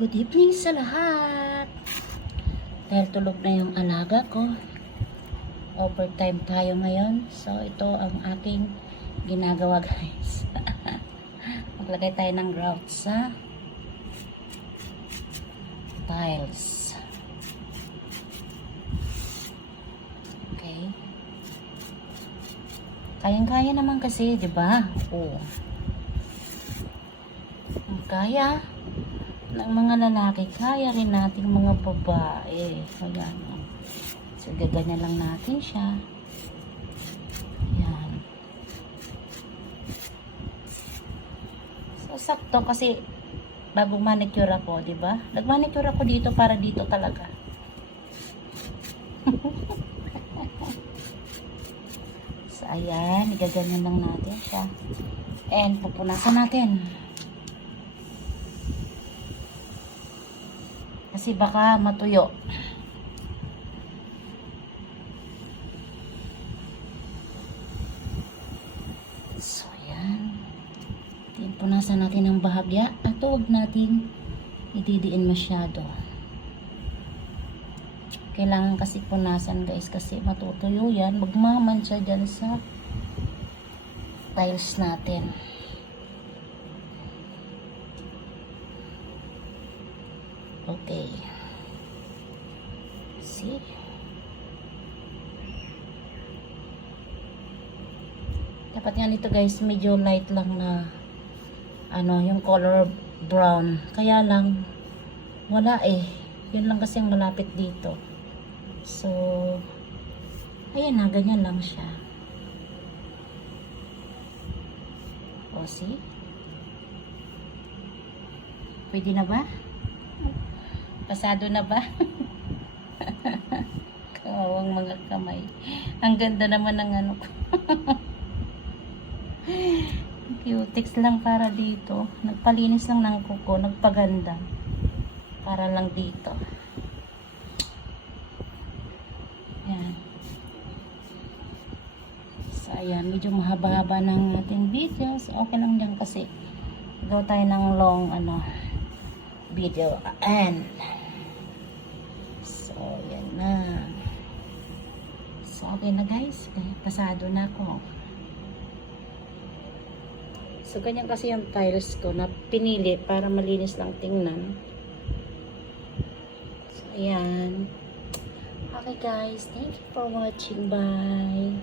Good evening sa lahat. Dahil tulog na yung alaga ko, overtime tayo ngayon. So ito ang aking ginagawa, guys. Maglagay tayo ng grout sa tiles. Okay. Kayang-kaya naman kasi, di ba? Oo. Kaya ng mga lalaki, kaya rin natin mga babae. Ayan. So, gaganyan lang natin siya. Ayan. So, sakto kasi bagong manicure ako, di ba? Nag-manicure ako dito para dito talaga. So, ayan. Gaganyan lang natin siya. And, pupunasan natin. Kasi baka matuyo. So, yan. Punasan natin ang bahagya at huwag natin ididiin masyado. Kailangan kasi punasan, guys, kasi matutuyo yan. Magmamansya dyan sa tiles natin. Okay. See? Dapat nga nito, guys, medyo light lang na yung color brown. Kaya lang wala eh. Yun lang kasi ang malapit dito. So, ayan na, ganyan lang siya. O, see? Pwede na ba? Pasado na ba? Kawawang mga kamay. Ang ganda naman ng ano ko. Cutex lang para dito. Nagpalinis lang ng kuko. Nagpaganda. Para lang dito. Yan. So, ayan. Medyo mahaba-haba ng ating videos. Okay lang yan kasi gawa tayo ng long video. And so, yan na. So, okay na, guys. Pasado na ako. So, ganyan kasi yung tiles ko na pinili para malinis lang tingnan. So, ayan. Okay, guys. Thank you for watching. Bye.